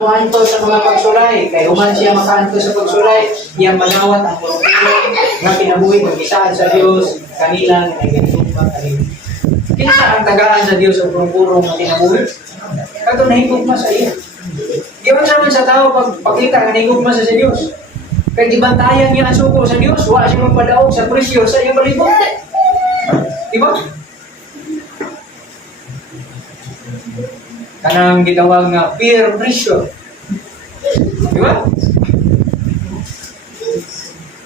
Maanto sa mga pagsulay, kay human siya makaanto sa pagsulay, iyang manawat ang purong-purong nga kinabuhi mag-isaan sa Dios kanila nga ganitong kanila. Kinsa ang tagaan sa Dios ang purong-purong nga kinabuhi? Kato nahigugma sa iya. Di man naman sa tao pagpakita nga nahigugma sa Dios. Kay gibantayan niya ang suko sa Dios, wa siya magpadaog sa presyo sa iyang palibot. Di ba? Kanang gitawag nga peer pressure. Di ba?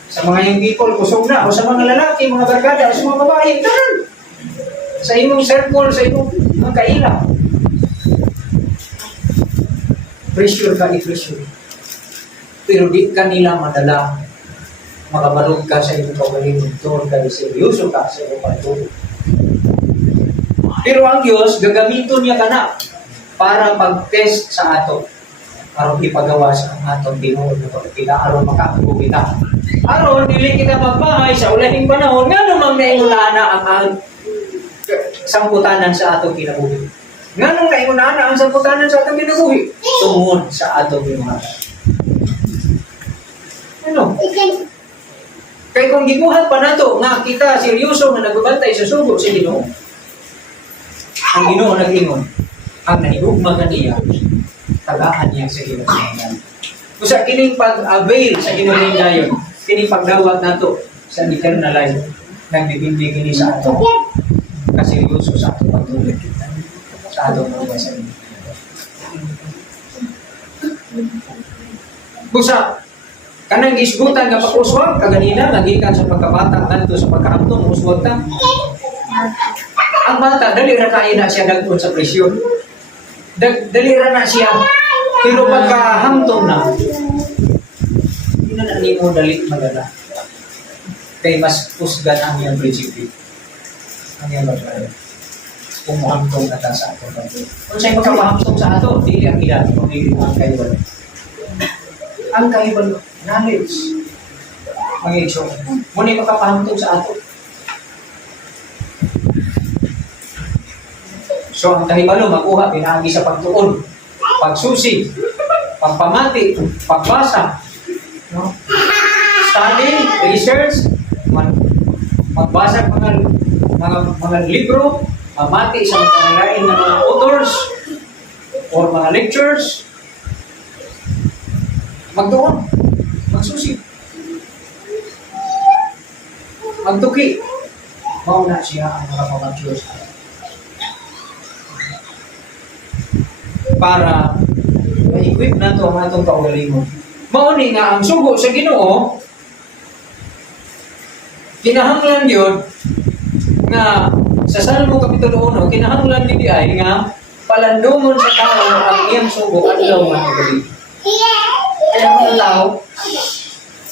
Sa mga young people, kusog na. O sa mga lalaki, mga barkada, o sa mga babae, tanan. Sa imong circle, sa imong mga kailang. Pressure ka, i-pressure. Pero di ka nila madala. Makabalog ka sa imong kawaling tuon ka, seryoso ka sa imong pagtulog. Pero ang Diyos, gagamiton niya ka na para pag-test sa ato. Aron ipagawa sa atong tinuod na pagkita, aron makakuha kita. Aron, dili kita magbahay sa ulahing panahon, nga namang nainulana ang samputanan sa atong kinabuhi. Nga nung nainulana ang samputanan sa atong kinabuhi, tungod sa atong binuhat. Ano? Kaya kung gibuhat pa nato nga kita seryoso na nagbabantay sa sugo sa Ginoo, ang Ginoo nag-ingon, ang nahigugma kaniya, tagaan niya sa Ginoo. Kung sa kining pag-avail sa Ginoo dayon, kining pagdawat nato sa eternal life, nagbibindi kini sa ato kaseryoso sa ato pagtulog sa ato mga sa Ginoo. Kung sa kanang isgutan nga pag-uswag, kaganina, nagikan sa pagkabata, nandito sa pagkahamtong, uswag ta. Ang bata, dali ra kain na siya dagkon sa presyon. Dali ra na siya. Pero pagkahamtong na, hindi na mo dali magala. Kaya mas pusgan ang iyang prinsipyo. Ang iyang magala. Kung mahamtong na ta sa ato. Kung sa'yo magkapahamtong sa ato, dili ang ilan, kung dili ang kaibalo. Ang kaibalo, knowledge. Mga isyo. Muna yung makapahamtong sa ato. So, ang kahibalo, makuha, pinahagi sa pagtuon, pagsusi, pagpamati, pagbasa, no? Study, research, magbasa ng mga libro, mamati sa mga lain ng mga authors, or mga lectures, magtuon, magsusi, magtuki, mauna siya ang mga pamatyos para ma-equip na ito ang atong kaugalingon. Mauni nga ang sugo sa Ginoo, kinahanglan yun nga sa Salmo Kapitulo 1, kinahanglan din ay nga palandungon sa tao ang iyang sugo at law nga kaugalingon. Kaya ang tao,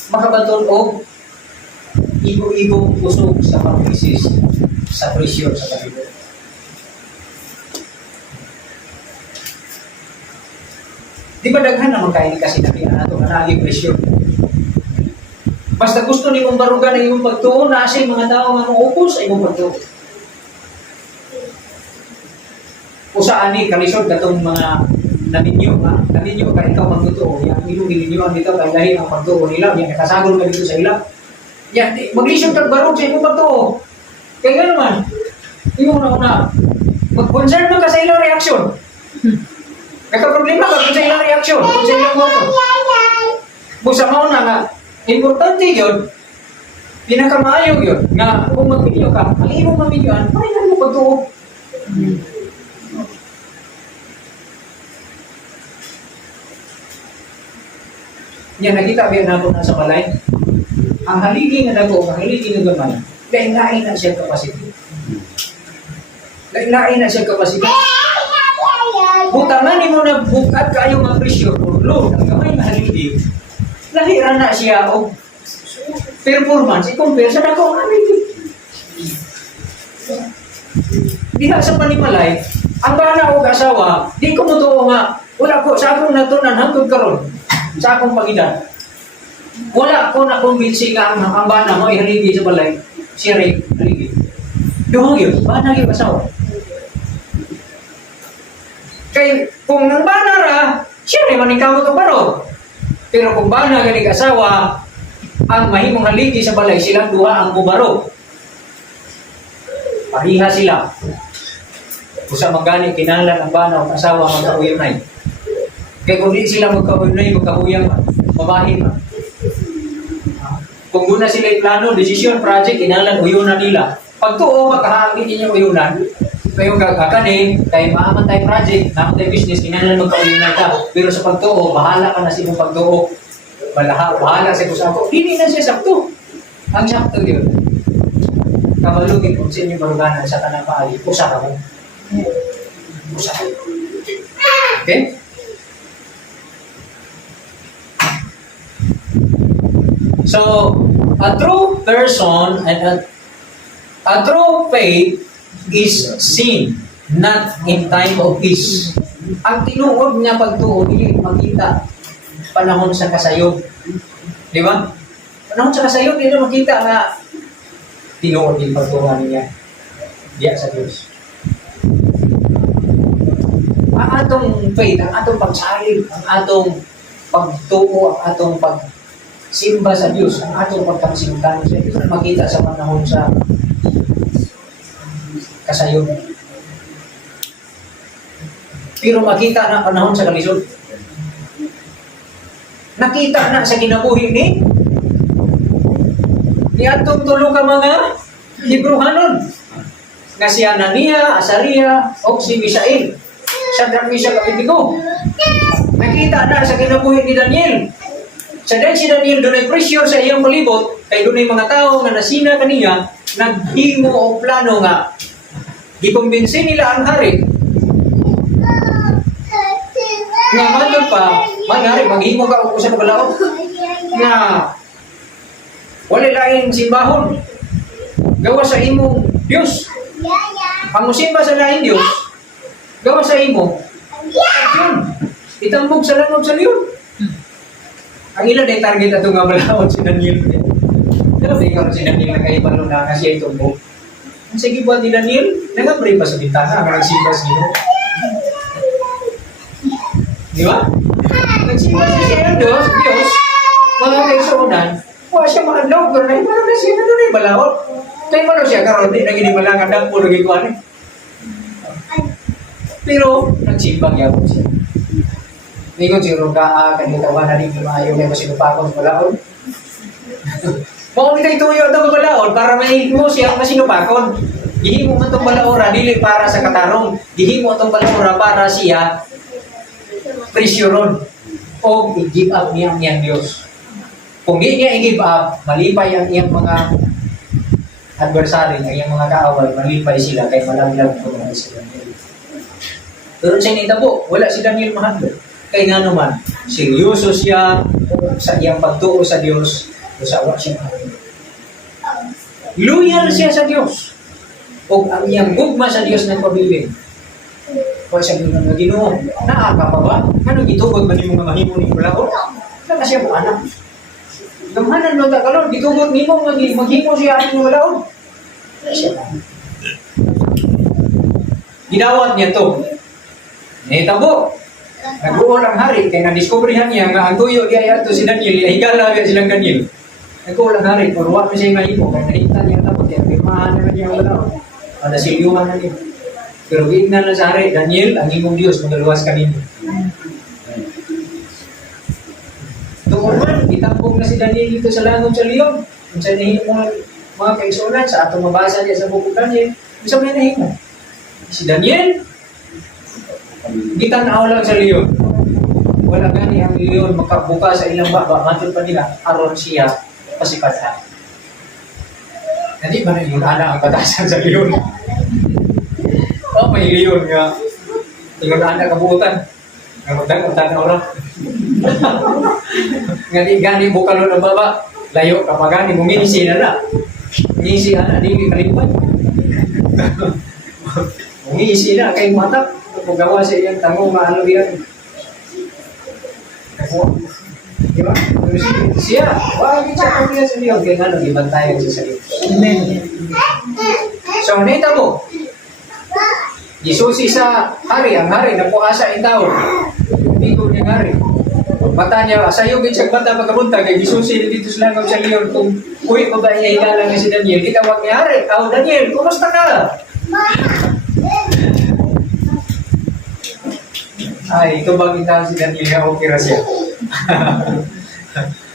makabaton o igo-igong kusog sa pag-isis sa presyon sa Panginoon. Di ba daghan naman kayo ni kasi nakiyan nato na naging presyon. Basta gusto ni mong barugan ang iyong pagtuon, nasa yung mga tao nga upos ay mong pagtuon. O sa ani, kalisod katong mga naninyo ka ikaw magtutuo. Yan, ilumininyoan dito kay dahil ang pagtuo nila, yan, nakasagol ka dito sa ilang. Yan, maglisod kag barog sa iyong pagtuo. Kaya nga naman, yung una-una, mag-concern man ka sa ilang reaksyon. Nagka-problema ka kung sa ilang reaksyon, kung sa ilang moto. Busa mo na nga, importante yun, pinakamaayog yun, nga kung mag-video ka, ang imong mag-videoan, parehan mo pagtuo. Yan, nakita ba na na sa balay? Ang haligi nga dako, ang haligi nga gamay, lain-lain na siya kapasiti. Lain-lain na siya kapasiti. Butangan mo na bukat kayo mga presyo, load, ang gamay na haligi. Lahira na siya o performance, i-compare sa dako ang haligi. Diha sa panimalay, ang bana o asawa, di ko mutuo nga, wala ko, sa akong natunan hangtod karon sa akong pagidan. Wala ko na kumbinsi nga ang bana mo ay haligi sa balay, siya rin haligi. Doon yun, bana yung asawa. Kay kung nang banara, Siya rin maningkamot ang baro. Pero kung ba na ganing asawa, ang mahimong haligi sa balay, silang duha ang bubaro. Pariha sila. Usa magani kinahanglan ang bana o asawa magkauyunay. Kaya kung di sila magkauyunay, magkahuyang babahin. Kung doon na sila plano, desisyon, project, kinahanglan uyunan nila. Pag tuo, makahangin ninyo uyunan. Kayong gagakanin, kay maaman tayo project, naman tayo business, kinahanglan magkauyunan ka. Pero sa pagtuo, bahala ka na sa iyong pagtuo. Bahala sa kusako. Hindi na siya sakto. Ang sakto yun. Kabalugin kung sa inyong baruganan sa kanang paali, usa ka mo. Usa. Okay? So, a true person and a true faith is seen, not in time of peace. Ang tinuod niya pagtuo, hindi makita panahon sa kasayod. Di ba? Panahon sa kasayod, hindi na makita na tinuod din pagtuuhan niya. Diya sa Diyos. Ang atong faith, ang atong pagsalig, ang atong pagtuo, ang atong pagsimba sa Diyos, ang atong pagkamasingkan sa Diyos, na makita sa panahon sa kasayod. Pero makita na panahon sa kalisod. Nakita na sa kinabuhi ni atong tulo ka mga Hebrehanon nga si Anania, Azaria, o si Misael. Shadrach, Meshach, Abednego. Nakita na sa kinabuhi ni Daniel. Sa dahil si Daniel doon ay pressure sa iyang palibot, kay doon ay mga tao nga nasina kaniya, naghimo o plano nga gikumbinsi nila ang hari nga mandun pa, mangyari, maghimo ka o sa pagkalaot nga wala laing simbahon gawa sa imong Diyos. Ang musimba sa laing Diyos gawa sa imo yun, itambog sa langob sa Leon. Ang ilan ay target ato nga balaod si Daniel. Pero di ka si Daniel na kayo balo na kasi itambog. Ang sige ba ni Daniel, nagabray pa sa bintana, ang nagsimba sa iyo. Di ba? Nagsimba siya ng Diyos, mga kaisunan, wala siya makadlaw, pero parang na siya na doon ay balaod. Kaya malo siya karon, di naging malangan ng puro gikuan eh. Pero, nagsimbang yapon siya. Ngayon, siguro ka, kanitawan na rin maayaw na masinupakon sa balaod. Maumit ay tuyo ito sa balaod para mahihimo siya masinupakon. Gihimo mo itong balaora, dili para sa katarong. Gihimo itong balaora para siya presyoron. O i-give up niya ang iyang Diyos. Kung di niya i-give up, malipay ang iyang mga adversary, ang iyang mga kaaway, malipay sila, kay malaglag po na sila. Pero sa initabo, wala si Daniel mahal. Kaya nga naman, seryoso siya sa iyang pagtuo sa Diyos, sa awa siya mahal. Loyal siya sa Diyos. O ang iyang gugma sa Diyos ng pabiling. Kung siya ng Ginoo, naaka pa ba? Ano gitugod man yung mga mahimo ni Kulao? Wala na siya mo anak. Gamahanan mo takalon, gitugod ni mo, maghimo siya ang Kulao. Wala siya na. Ginawat niya to. Nitabo. Nag-uol ang hari, kaya na-discoveryhan niya nga ang tuyo di ay ato si Daniel, higala niya silang Daniel. Nag-uol ang hari, pero wala mo siya mahimo, kaya nakita niya tapos yan, pirmahan na niya ang Kulao. Silyuhan na niya. Pero giignan na sa hari, Daniel, ang imong Diyos, magaluwas ka ninyo. Tungkol man, itambog na si Daniel dito sa langob sa Leon. Kung saan nahimo mga kaisulan, sa atong mabasa niya sa bukod Daniel, isa may nahimo. Si Daniel, gitanaw lang sa Leon. Wala gani ang Leon makabuka sa ilang baba, matod pa nila, aron siya pasipatan. Hindi ba na yung anak ang batasan sa Leon? Oh, may Leon nga. Tingnan anak kabuutan. Nga magdagpuntan na orang. Nga di gani bukalo ng baba. Layo kapag gani, mungisi na na. Mungisi na, di kalipan. Mungisi na, kay matap. Kung gawa sa iyang tango, maano yan. Di ba? Siya, wag siya kung yan sa Leon. Kaya nga, nag-ibantayan siya sa Leon. Amen. So, nita mo, Gisusi sa hari, ang hari na puasa ang tao. Dito niya yung hari. Bata niya, sayo gid siya bata pagkapunta kay gisusi dito sa langaw sa Leon kung uy pa ba niya igala nga si Daniel. Gitawag niya, hari, Daniel, kumusta ka? Ay, ito bagay si Daniel nga okay ra siya.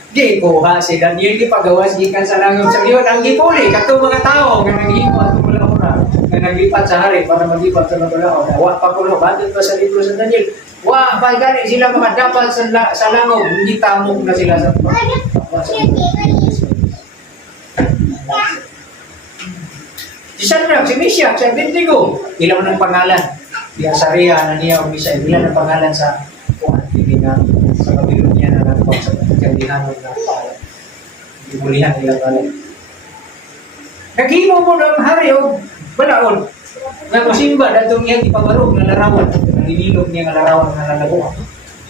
Di ko ha si Daniel di pagawas gikan sa langaw sa Leon ang gipuli kadto mga tao nga naghimo ato wala ora nga naglipat sa hari para maglipat sa mga wa pa kuno badon pa sa libro sa Daniel. Wa, pa gani sila mga dapat sa langaw, hindi tamog na sila sa si Shadrach, si Meshach, si Abednego, ilan ng pangalan? Di Azaria, Anania, o Misael, ilan ng pangalan sa Pilipinas, sa Babylonia na nagpapag sa kandihan ng pangalan. Ibulihan nila pala. Naghimo mo ng hari o balaod. Nga masimba, datong niya ipabarog na larawan. Nililog niya nga larawan na lalago.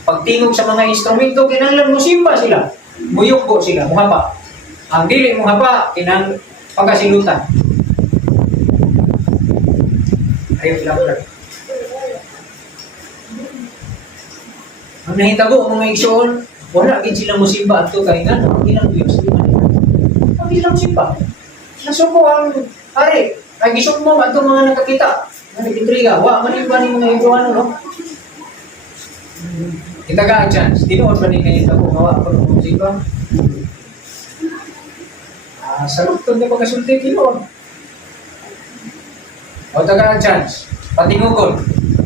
Pagtingog sa mga instrumento, kinahanglan mo simba sila. Muyukbo sila, muhapa. Ang dili muhapa, kinang pagkasilutan. Ayaw lang lang. Ang nahitago, mga igsoon, wala gid sila musimba at ito kay nga, ang ilang Diyos, ang ilang simba. Nasuko ang hari, ay gisok mo at mga nakakita. Nag-intriga, maniba ni mga ito no? Kita ka ang chance, tinuod ba ni kayo ako gawa ko ng musika? Sa lupton niya pagkasulti, tinuod. O taga ang chance, patingugol,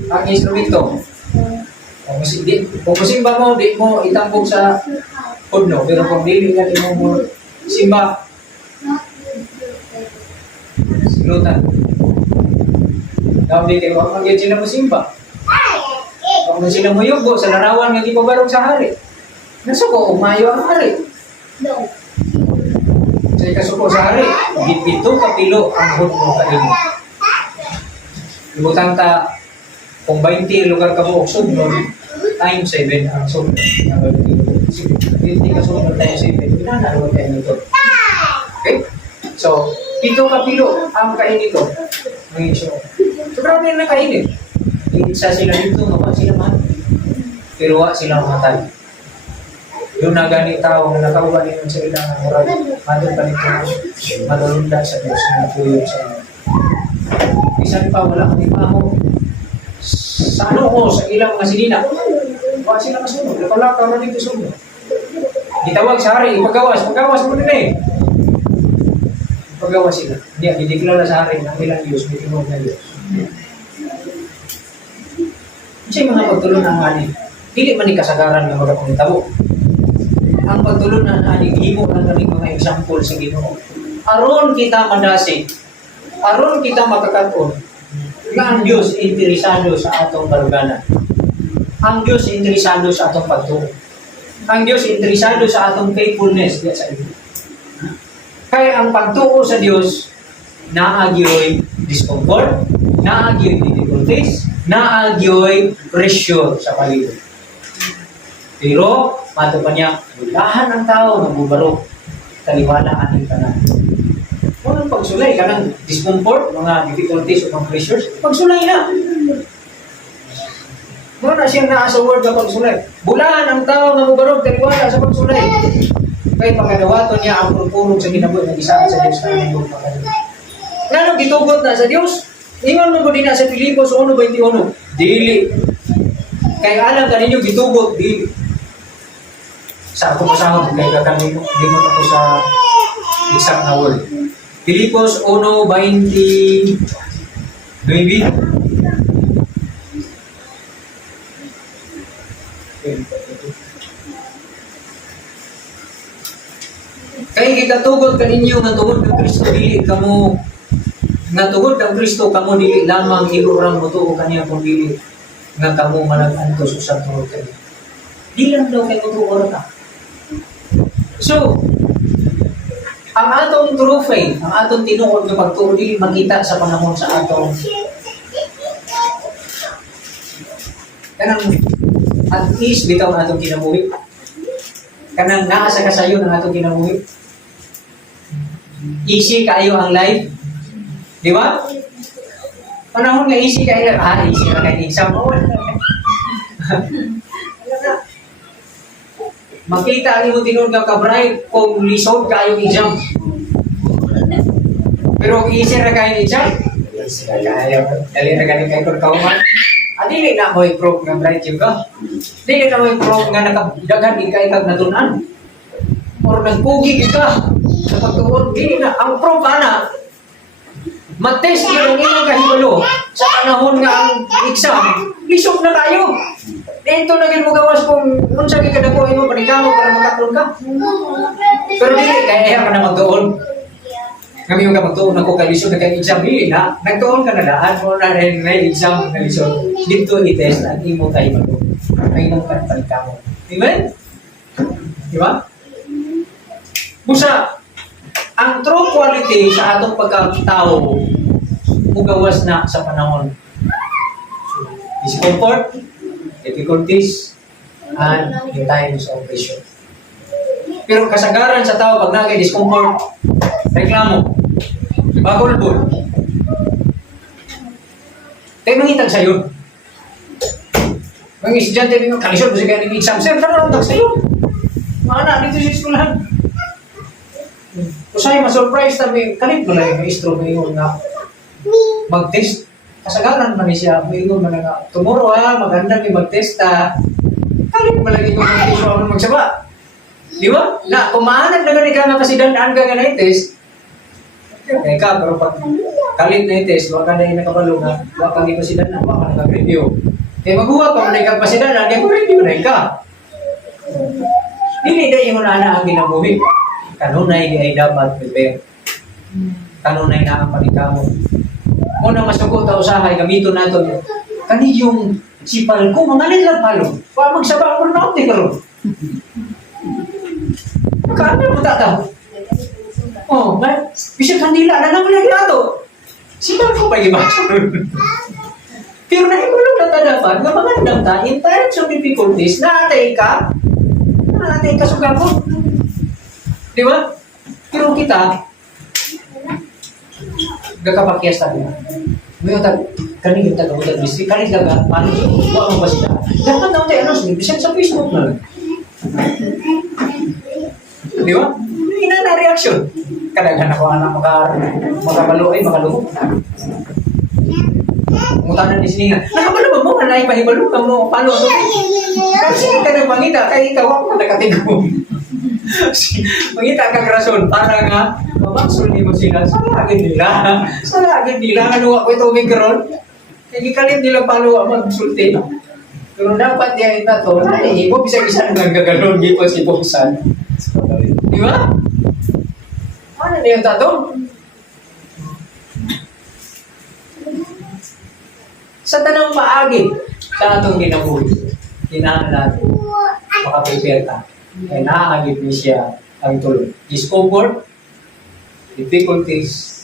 ang instrumento. Kung musimba mo, di mo itambog sa pudno, pero kung dili nga di mo simba, silutan. Sabi kayo, ang mga sila musimba. Kung sila muyugo sa larawan nga ipabarog sa hari. Nasuko, umayo ang hari. Sa ikasuko sa hari, ito kapilo ang hudmo kainin. Ibutang ta, kung 20 lugar ka mo, sumno, times 7 ang sumno. 20 ka sumno times 7, pinanalo tayo nito. Okay? So, ito kapilo ang kain ito. Ngayon siya. So, grabe na kainin. Isa sila dito, mawa sila man. Pero wa sila matay. Yung nagani tao na nakauban nito sa ilang moral, matay pa nito, madalunda sa Diyos na natuyo sa inyo. Isan pa, wala kang ipaho. Sa ano ko, sa ilang mga sinina, wa sila masunod. Wala ka man dito sunod. Gitawag sa hari, ipagawas mo din eh. Ipagawas sila. Hindi kilala sa hari, ang ilang Diyos, may tinawag na Diyos. Kasi mga pagtulon ng ani, hindi man kasagaran ng mga pangitabo. Ang pagtulon ng ani, himo lang kami mga example sa Ginoo. Aron kita madasi, aron kita makakaton, na ang Diyos interesado sa atong baruganan. Ang Diyos interesado sa atong pagtuo. Ang Diyos interesado sa atong faithfulness. Sa iyo. Kaya ang pagtuo sa Diyos, naagyoy discomfort, naagyoy difficulties, naagyoy pressure sa paligid. Pero, mato pa niya, lahat ng tao nagbubarok, kaliwalaan ng kanan. Kung pagsulay ka ng discomfort, mga difficulties o mga pressures, pagsulay na. Muna na siyang naa sa word na pagsulay. Bulaan ang tao na mubarog, kaliwala sa pagsulay. Kaya pagkadawato niya ang purpurong sa ginabuhi na isaan sa Diyos na ang pagkadawato. Nga gitugot na sa Diyos, ingon mo din na sa Pilipos 1:21, dili. Kaya alam ka ninyo, gitugot, dili. Sa ako pasahod, kaya kakamimot ako sa exact na word. Pilipos 1:20, maybe? Kaya gikatugot ka ninyo nga tungod ng Kristo dili kamo nga tungod ng Kristo kamo dili lamang ilurang mo tuo kaniya kung dili nga kamo manag-antos sa tungod kaniya. Di lang daw kayo tuo ka. So, ang atong true faith, ang atong tinuod nga pagtuo dili makita sa panahon sa atong kanang at least bitaw ang atong kinabuhi. Kanang naa sa kasayo ng atong kinabuhi. Easy kayo ang life. Di ba? Panahon nga easy kayo. Easy na kayo. Exam mo. Makita ang imo tinud nga ka-bright kung lisod kayong exam. Pero kung easy ra kayong exam, easy ra kayo. Dali na ganing kayo kauman. Dili na mo i-prove nga bright yung ka. Dili na mo i-prove nga nakadagan di ka ikag natunan. Or nagpugi ka sa pagtuon. Dili na. Ang proof ana, mag-test yun ang inyong kahibalo sa panahon nga ang exam, lisod na tayo. Dito na mo gawas kung unsa gyud kadako imo panikamo para makaklon ka. Pero dili kaya ka na magtuon. Kami yung magtuon ako kay lisod na kay exam dili na. Nagtuon ka na daan mo na rin na exam na lisod. Dito i-test ang imo kahibalo. Ay nang panikamo. Amen? Di ba? Busa, ang true quality sa atong pagkatao mugawas na sa panahon. Discomfort, difficulties, and the times of pressure. Pero kasagaran sa tao pag nagay discomfort, reklamo, bagulbol. Tayo mangitag sa'yo. Mga estudyante mo, kalisod mo siya ganyan exam. Sir, nakarantag sa'yo. Mga anak, dito sa eskwelahan. Kung sa'yo ma-surprise namin, kalit mo lang yung maestro mo yung nga mag-test. Kasagaran man siya, mo yung mga nga, tomorrow maganda may mag-test kalit mo lang yung mag-test mo magsaba. Di ba? Na, kumaanan na ganit ka nga kasi dandaan ka nga na yung test. Okay ka, pero pag kalit na yung test, waka na yung nakabalo nga, waka hindi ko si dandaan, waka nag-review. Kaya maghuwa pa mo na yung kapasidan, kaya mag-review na yung ka. Hindi na yung na ang ginabuhi. Kanunay di ay dapat prepare. Kanunay na ang panikamo. Muna masuko ta usahay gamito nato. Kani yung sipal ko mangalit lang palo. Pa magsaba ko na uti karon. Kano mo tata? Oh, ba? Bisag kandila na naman lagi ato. Sipal ko pa iba. Pero na imo lang natadapan nga magandang ta in times of difficulties na atay ka. Na atay ka sugako. Di ba? Pero kita, gakapakyas tayo. Ngayon, kanina yung taga-utag listri, kanina ka, paano siya? Huwag mo ba siya? Dapat na tayo, ano, bisag sa Facebook na lang. Di ba? Ina na reaction. Kadaghan ako anak makabalo ay makalungkot. Mutanan ni sininga. Nakabalo ba mo? Kanay pahibalo ka mo. Paano? Kasi ka nagpangita, kaya ikaw ako nakatigong. Mangita kang rason para nga mamaksul mo sila sa lagin nila ano ako itubig karon kaya gikalit nila palo magsulti pero dapat niya ita to na mo bisa ng gagalon gipo si Buksan di ba? Ano niya tato? Sa tanang paagi sa atong ginabuhi kinahanglan makaprepare ka kaya nakakagip niya siya ang tuloy. Discomfort, difficulties,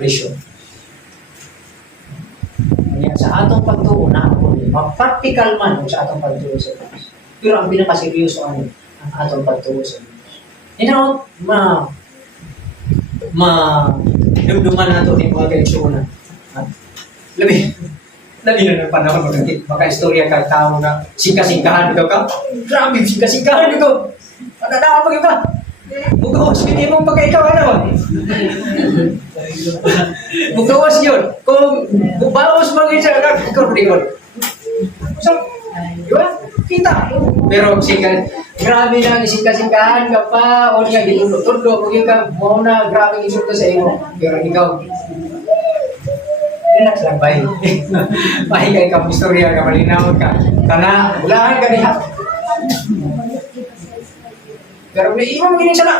pressure. Kaya sa atong pagtuo na ako, mag-practical man sa atong pagtuo sa Diyos. Pero ang pinakaseryoso ang atong pagtuo sa Diyos. Dumduman nato ni mga kaitsuna. Labi na ng panahon maka-istorya ka tao na singka-singkahan ito ka. Grabe, singka-singkahan ito. Pananawa pag iba. Bugawas, hindi mong pagka-ikaw ano. Bugawas yun. Kung bawas mga isa, ikaw rin yun. So, di ba? Kita. Pero grabe na, singka-singkahan ka pa, o niya, gitundo-tundo, kung ka, mo na, grabe isulto sa iyo. Pero ikaw, relax lang ba yun? Mahigay ka mong istorya ka, malinawag ka. Kana, ulahan ka niya. Pero may iwan mo ganyan siya na.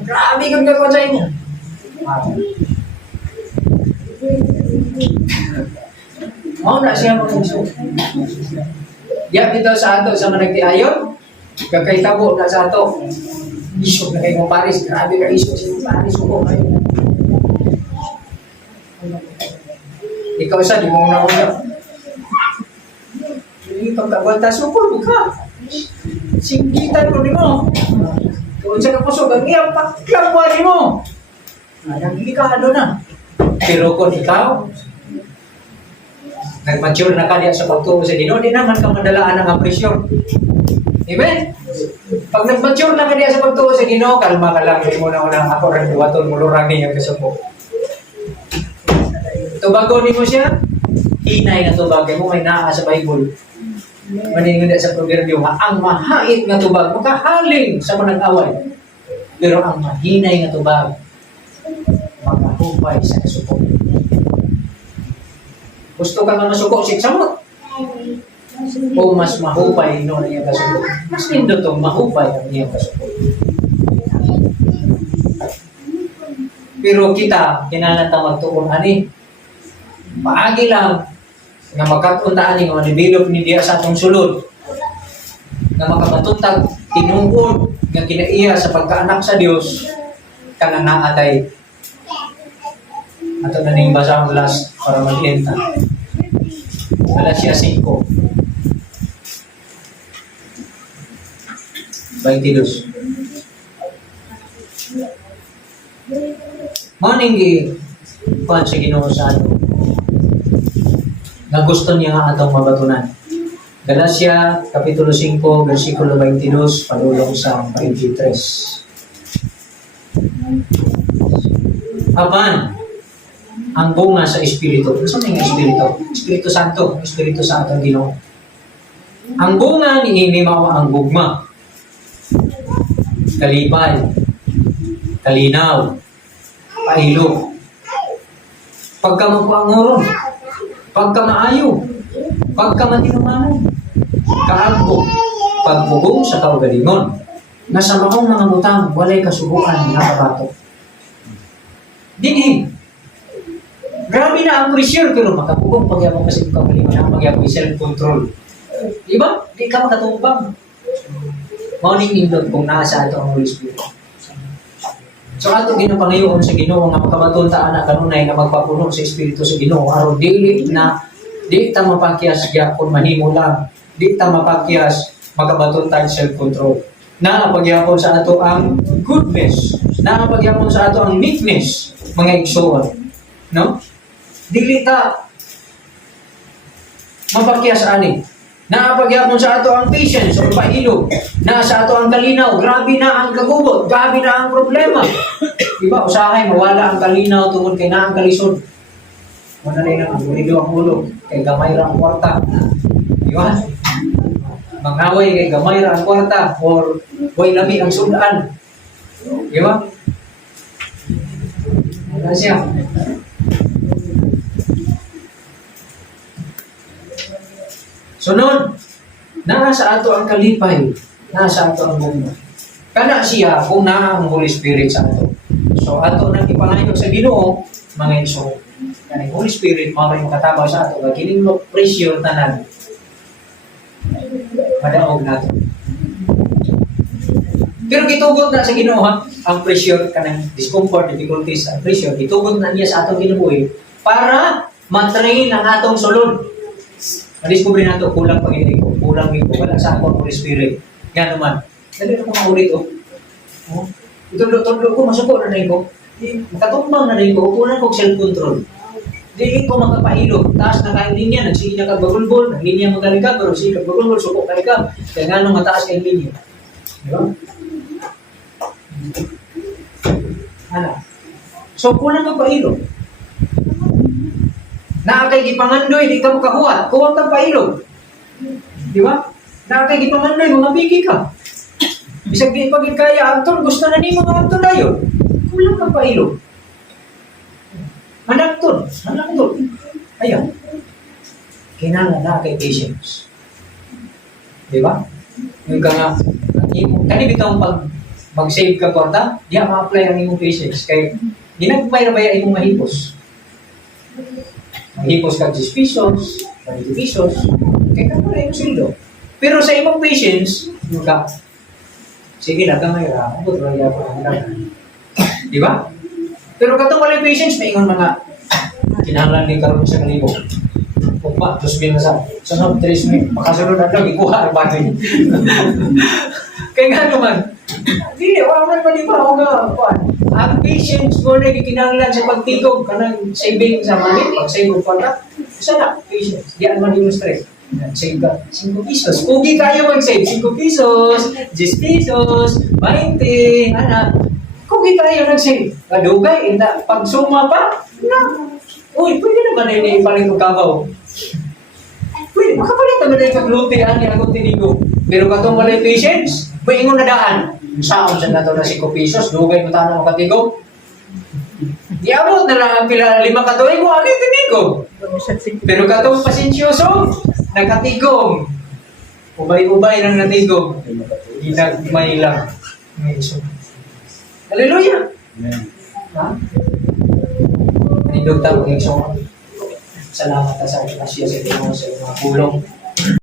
Grabe kang gagawa sa inyo. Oo na siya mga gusto. Diyan dito sa ato, sa managtiayon, kakaitabo na sa ato. Isog na kayo mong Paris. Grabe ka isog sa mong Paris. Oo kayo. Ikaw sa, di mo una-una. Hindi kang kabanta, supol mo ka. Singkitan mo di mo. Doon sa kapusog, ang iyang paklawa di mo. Nagigikado na. Pero kung ikaw, nag-mature na ka diya sa pagtuo sa Ginoo, di naman ka madalaan ng apresyon. Amen? Pag nag-mature na ka diya sa pagtuo sa Ginoo, kalma ka lang, hindi mo na unang ako rin buwaton mo lurami ang kasuko. Tubago ni mo siya, hinay na tubag mo may naa sa Bible. Maningon sa proverbio nga, ang mahait na tubag, makahaling sa manag-away. Pero ang mahinay na tubag, makahupay sa kasuko. Gusto ka nga masuko, siksa mo. O mas mahupay no na iyang kasuko. Mas lindo itong mahupay ang iyang kasuko. Pero kita, kinalanta magtuon ani. Paagi lang nga magkatuntaan nga ma-develop ni diya sa atong sulod. Nga makabatuntag, tinungkod, nga kinaiya sa pagkaanak sa Dios kanang naatay. Ato na ning basa ang last para mag-enta. Galatia 5. 22. Maning kuan sa Ginoo sa ano na gusto niya nga atong mabatunan. Galatia kapitulo 5 bersikulo 22 padulong sa 23. Aban ang bunga sa Espiritu. Ano sa mga Espiritu? Espiritu Santo, Espiritu sa atong Ginoo. Ang bunga ni mao ang gugma. Kalipay, kalinaw, pailo, pagkamapuangoron, pagkamaayo, pagkamatinumanon, kaagbo, pagpugong sa kaugalingon, na sa maong mga butang, walay kasubukan na kabato. Dinhin, grabe na ang pressure, pero makapugong pagyapong kasi kaugalingon na pagyapong self-control. Diba? Di ka makatumbang. Morning nindot kung nasa ito ang Holy Spirit. So ato ginapangayoon sa Ginoo nga makabatuntaan na kanunay nga magpapuno sa Espiritu sa Ginoo aron dili na di ta mapakyas gyapon mahimo lang, di ta mapakyas makabatuntan self-control. Na pagyapon sa ato ang goodness, na pagyapon sa ato ang meekness, mga igsoon, no? Dili ta mapakyas ani. Naapagyapon sa ato ang patience o pahilo, na sa ato ang kalinaw, grabe na ang kagubot, grabe na ang problema. Diba? Usahay, mawala ang kalinaw tungkol kay na ang kalisod. Manalay na ang bunido ang ulo, kay gamay ra ang kwarta. Diba? Mangaway kay gamay ra ang kwarta, or way lami ang sudan. Diba? Ano siya? Sunod, nasa ato ang kalipay, nasa ato ang bunga. Kana siya kung naa ang Holy Spirit sa ato. So ato nang ipangayo sa Ginoo, mga igsoon. Kanang Holy Spirit mao may makatabang sa ato, kining mo pressure tanan. Madaog nato. Pero gitugot na sa Ginoo ha, ang pressure kanang discomfort, difficulties, ang pressure gitugot na niya sa atong kinabuhi para matrain ang atong sulod. Na-discover nato kulang pag-ibig ko, kulang ko, wala sa ako ang Holy Spirit. Nga naman, dali ako makulit o. Itulo ko, masuko na rin ko. Makatumbang na rin ko, kulang ko self-control. Di ko makapahilo. Taas na kain linya, nagsige na kagbagulbol, naglinya magalikab, pero sige kagbagulbol, suko kalikab. Kaya nga nung mataas kain linya. Di ba? Ano? So, kulang ka pahilo. Nakakay gipangandoy, di ka makahuat, kuwag kang pailog. Di ba? Nakakay gipangandoy, mga piki ka. Bisag di pagin kaya, Anton, gusto na ni mga Anton na yun. Kulang kang pailog. Managton. Ayan. Kinala na kay patience. Di ba? Yung ka nga, kani bitang mag-save ka kwarta, di ma-apply ang imong patience. Kaya, ginagmay na ba yung imong mahipos? Mahipos ka 10 pesos, 20 pesos, kaya ka pala yung sildo. Pero sa imong patience, yung ka, sige na, gamay ra, ako ba yung di ba? Pero katong wala yung patience, may ingon mga kinahanglan ni karon sa kalibo. Pagpa, 2,000 na sa sunod, 3,000, makasunod na daw, ikuha ang bato niya. Kaya nga naman, hindi, wala man pa di pa ako nga, ang patience mo na gikinahanglan sa pagtigog, kanang saving sa money, pag-save mo pala, isa na, patience, diyan man yung stress. Nag-save ka, 5 pesos. Pugi kayo mag-save, 5 pesos, 10 pesos, 20, anak. Pugi kayo nag-save. Kadugay, pag suma pa, na. Uy, pwede naman na ipalit ang kabaw. Pwede, makapalit naman na ikagluti, ani akong tinigo. Pero katong walay patience, may ingon na daan. Saan siya na ito na 5 pesos, dugay mo tayo makatigo. Diabot na lang ang pila 5 katuig mo, ani tinigo. Pero katong pasensyoso, nakatigom. Ubay-ubay nang natigom. Ginagmay lang. Hallelujah! Ha? Nindog tayo, Salamat sa Asya sa Pinoy sa mga pulong.